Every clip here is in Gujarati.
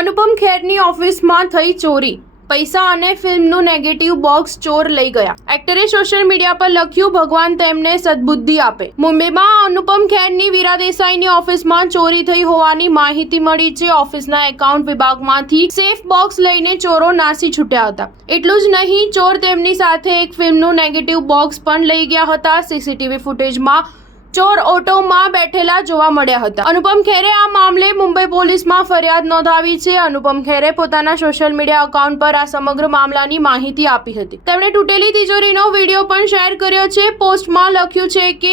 અનુપમ ખેરની ઓફિસમાં થઈ ચોરી, પૈસા અને ફિલ્મનું નેગેટિવ બોક્સ ચોર લઈ ગયા. એક્ટરે સોશિયલ મીડિયા પર લખ્યું, ભગવાન તેમને સદબુદ્ધિ આપે. મુંબઈમાં અનુપમ ખેરની વીરા દેસાઈની ઓફિસમાં ચોરી થઈ હોવાની માહિતી મળી છે. ઓફિસના એકાઉન્ટ વિભાગમાંથી સેફ બોક્સ લઈને ચોરો નાસી છૂટ્યા હતા. એટલું જ નહીં, ચોર તેમની સાથે એક ફિલ્મનું નેગેટિવ બોક્સ પણ લઈ ગયા હતા. સીસીટીવી ફૂટેજમાં ચોર ઓટોમાં બેઠેલા જોવા મળ્યા હતા. અનુપમ ખેરે આ મામલે મુંબઈ પોલીસમાં ફરિયાદ નોંધાવી છે. અનુપમ ખેરે પોતાના સોશિયલ મીડિયા એકાઉન્ટ પર આ સમગ્ર મામલાની માહિતી આપી હતી. તેમણે તૂટેલી તિજોરીનો વિડીયો પણ શેર કર્યો છે. પોસ્ટમાં લખ્યું છે કે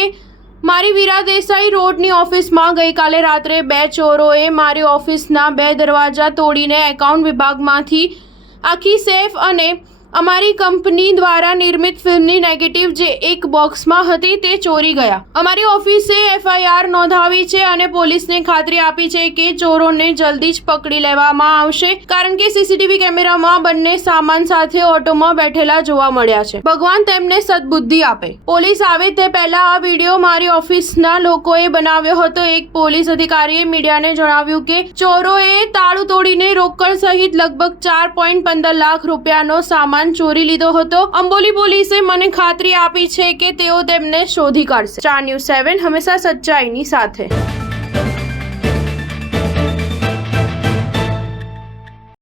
મારી વીરા દેસાઈ રોડની ઓફિસમાં ગઈકાલે રાત્રે 2 ચોરોએ મારી ઓફિસના 2 દરવાજા તોડીને એકાઉન્ટ વિભાગમાંથી આખી સેફ અને અમારી કંપની દ્વારા નિર્મિત ફિલ્મની નેગેટિવ જે એક બોક્સમાં હતી તે ચોરી ગયા. અમારી ઓફિસે FIR નોંધાવી છે અને પોલીસને ખાતરી આપી છે કે ચોરોને જલ્દી જ પકડી લેવામાં આવશે, કારણ કે સીસીટીવી કેમેરામાં બંને સામાન સાથે ઓટોમાં બેઠેલા જોવા મળ્યા છે. ભગવાન તેમને સદબુદ્ધિ આપે. પોલીસ આવે તે પહેલા આ વિડીયો મારી ઓફિસના લોકોએ બનાવ્યો હતો. એક પોલીસ અધિકારીએ મીડિયાને જણાવ્યું કે ચોરોએ તાળું તોડીને રોકડ સહિત લગભગ 4.15 લાખ રૂપિયાનો સામાન ચોરી લીધો હતો. અંબોલી પોલીસે મને ખાતરી આપી છે કે તેઓ તેમને શોધી કાઢશે. સ્ટાર ન્યૂઝ 7 હંમેશા સચ્ચાઈની સાથે.